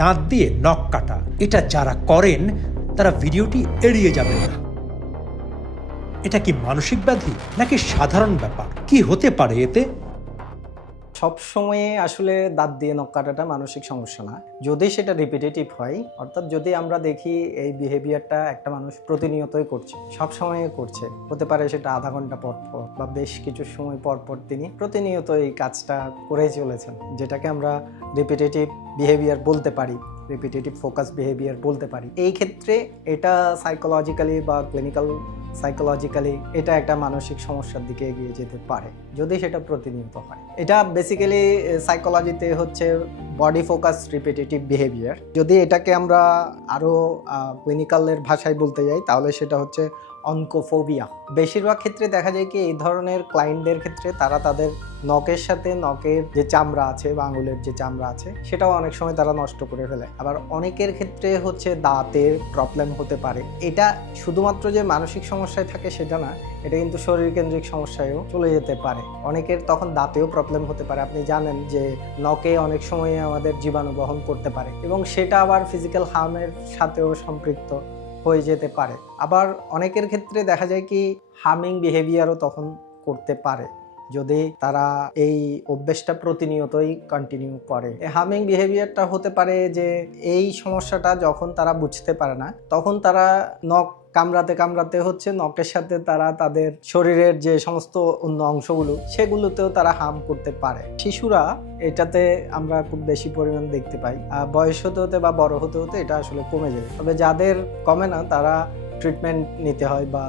দাঁত দিয়ে নখ কাটা, এটা যারা করেন তারা ভিডিওটি এড়িয়ে যাবেন না। এটা কি মানসিক ব্যাধি নাকি সাধারণ ব্যাপার? কি হতে পারে এতে? সব সময়ে আসলে দাঁত দিয়ে নখ কাটাটা মানসিক সমস্যা না, যদি সেটা রিপিটেটিভ হয়। অর্থাৎ যদি আমরা দেখি এই বিহেভিয়ারটা একটা মানুষ প্রতিনিয়তই করছে, সব সময় করছে, হতে পারে সেটা আধা ঘন্টা পর পর বা বেশ কিছু সময় পর পর তিনি প্রতিনিয়ত এই কাজটা করেই চলেছেন, যেটাকে আমরা রিপিটেটিভ বিহেভিয়ার বলতে পারি, রিপিটেটিভ ফোকাস বিহেভিয়ার বলতে পারি। এই ক্ষেত্রে এটা সাইকোলজিক্যালি বা ক্লিনিক্যাল সাইকোলজিক্যালি এটা একটা মানসিক সমস্যার দিকে এগিয়ে যেতে পারে যদি সেটা প্রতিনিয়ত হয়। এটা বেসিক্যালি সাইকোলজিতে হচ্ছে বডি ফোকাস রিপিটেটিভ বিহেভিয়ার। যদি এটাকে আমরা আরও ক্লিনিক্যালের ভাষায় বলতে যাই তাহলে সেটা হচ্ছে অনকোফোবিয়া। বেশিরভাগ ক্ষেত্রে দেখা যায় কি এই ধরনের ক্লায়েন্টদের ক্ষেত্রে তারা তাদের নখের সাথে নখের যে চামড়া আছে বা আঙুলের যে চামড়া আছে সেটাও অনেক সময় তারা নষ্ট করে ফেলে। আবার অনেকের ক্ষেত্রে হচ্ছে দাঁতের প্রবলেম হতে পারে। এটা শুধুমাত্র যে মানসিক সমস্যায় থাকে সেটা না, এটা কিন্তু শরীরকেন্দ্রিক সমস্যায়ও চলে যেতে পারে। অনেকের তখন দাঁতেও প্রবলেম হতে পারে। আপনি জানেন যে নখে অনেক সময় আমাদের জীবাণু বহন করতে পারে এবং সেটা আবার ফিজিক্যাল হার্মের সাথেও সম্পৃক্ত হয়ে যেতে পারে। আবার অনেকের ক্ষেত্রে দেখা যায় কি হার্মিং বিহেভিয়ারও তখন করতে পারে যদি তারা এই অভ্যেসটা প্রতিনিয়তই কন্টিনিউ করে। এই হার্মিং বিহেভিয়ারটা হতে পারে যে এই সমস্যাটা যখন তারা বুঝতে পারে না তখন তারা নখ কামড়াতে কামড়াতে হচ্ছে নখের সাথে তারা তাদের শরীরের যে সমস্ত অন্য অংশগুলো সেগুলোতেও তারা হার্ম করতে পারে। শিশুরা এটাতে আমরা খুব বেশি পরিমাণ দেখতে পাই। বয়স হতে হতে বা বড় হতে হতে এটা আসলে কমে যায়। তবে যাদের কমে না তারা ট্রিটমেন্ট নিতে হয় বা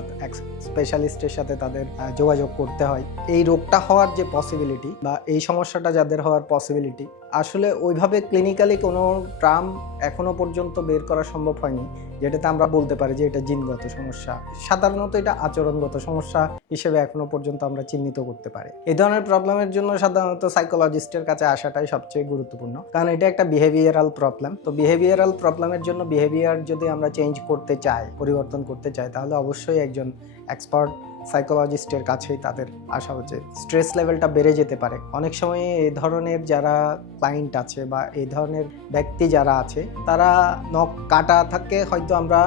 স্পেশালিস্টের সাথে তাদের যোগাযোগ করতে হয়। এই রোগটা হওয়ার যে পসিবিলিটি বা এই সমস্যাটা যাদের হওয়ার পসিবিলিটি আসলে ওইভাবে ক্লিনিক্যালি কোনো টার্ম এখনো পর্যন্ত বের করা সম্ভব হয়নি যেটাতে আমরা বলতে পারি যে এটা জিনগত সমস্যা। সাধারণত এটা আচরণগত সমস্যা হিসেবে এখনো পর্যন্ত আমরা চিহ্নিত করতে পারি। এই ধরনের প্রবলেমের জন্য সাধারণত সাইকোলজিস্টের কাছে আসাটাই সবচেয়ে গুরুত্বপূর্ণ, কারণ এটা একটা বিহেভিয়ারাল প্রবলেম। তো বিহেভিয়ারাল প্রবলেমের জন্য বিহেভিয়ার যদি আমরা চেঞ্জ করতে চাই, পরিবর্তন করতে চাই, তাহলে অবশ্যই একজন এক্সপার্ট সাইকোলজিস্টের কাছেই তাদের আসা উচিত। স্ট্রেস লেভেলটা বেড়ে যেতে পারে। অনেক সময় এই ধরনের যারা ক্লায়েন্ট আছে বা এই ধরনের ব্যক্তি যারা আছে তারা নখ কাটা থাকে হয়তো আমরা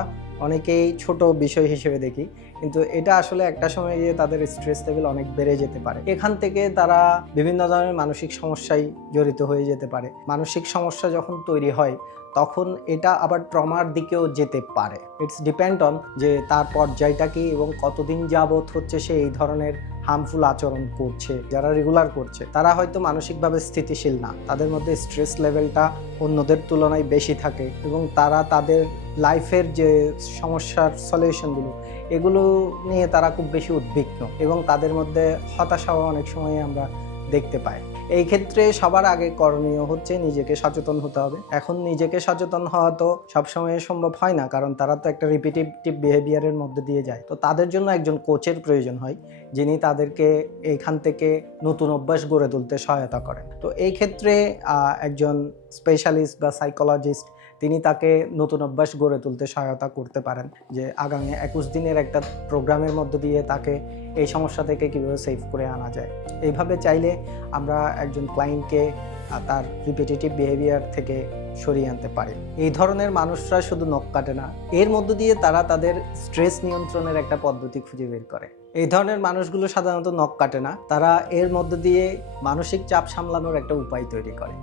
অনেকেই ছোট বিষয় হিসেবে দেখি, কিন্তু এটা আসলে একটা সময় গিয়ে তাদের স্ট্রেস লেভেল অনেক বেড়ে যেতে পারে। এখান থেকে তারা বিভিন্ন ধরনের মানসিক সমস্যায় জড়িত হয়ে যেতে পারে। মানসিক সমস্যা যখন তৈরি হয় তখন এটা আবার ট্রমার দিকেও যেতে পারে। ইটস ডিপেন্ড অন যে তার পর্যায়টা কি এবং কতদিন যাবত হচ্ছে সে এই ধরনের হার্মফুল আচরণ করছে। যারা রেগুলার করছে তারা হয়তো মানসিকভাবে স্থিতিশীল না, তাদের মধ্যে স্ট্রেস লেভেলটা অন্যদের তুলনায় বেশি থাকে এবং তারা তাদের লাইফের যে সমস্যার সলিউশনগুলো এগুলো নিয়ে তারা খুব বেশি উদ্বিগ্ন এবং তাদের মধ্যে হতাশাও অনেক সময় আমরা দেখতে পাই। এই ক্ষেত্রে সবার আগে করণীয় হচ্ছে নিজেকে সচেতন হতে হবে। এখন নিজেকে সচেতন হওয়া তো সবসময় সম্ভব হয় না, কারণ তারা তো একটা রিপিটেটিভ বিহেভিয়ারের মধ্যে দিয়ে যায়। তো তাদের জন্য একজন কোচের প্রয়োজন হয় যিনি তাদেরকে এইখান থেকে নতুন অভ্যাস গড়ে তুলতে সহায়তা করেন। তো এই ক্ষেত্রে একজন স্পেশালিস্ট বা সাইকোলজিস্ট তিনি তাকে নতুন অভ্যাস গড়ে তুলতে সহায়তা করতে পারেন, যে আগামী 21 দিনের একটা প্রোগ্রামের মধ্য দিয়ে তাকে এই সমস্যা থেকে কীভাবে সেভ করে আনা যায়। এইভাবে চাইলে আমরা একজন ক্লায়েন্টকে তার রিপিটেটিভ বিহেভিয়ার থেকে সরিয়ে আনতে পারি। এই ধরনের মানুষরা শুধু নখ কাটে না, এর মধ্য দিয়ে তারা তাদের স্ট্রেস নিয়ন্ত্রণের একটা পদ্ধতি খুঁজে বের করে। এই ধরনের মানুষগুলো সাধারণত নখ কাটে না, তারা এর মধ্য দিয়ে মানসিক চাপ সামলানোর একটা উপায় তৈরি করে।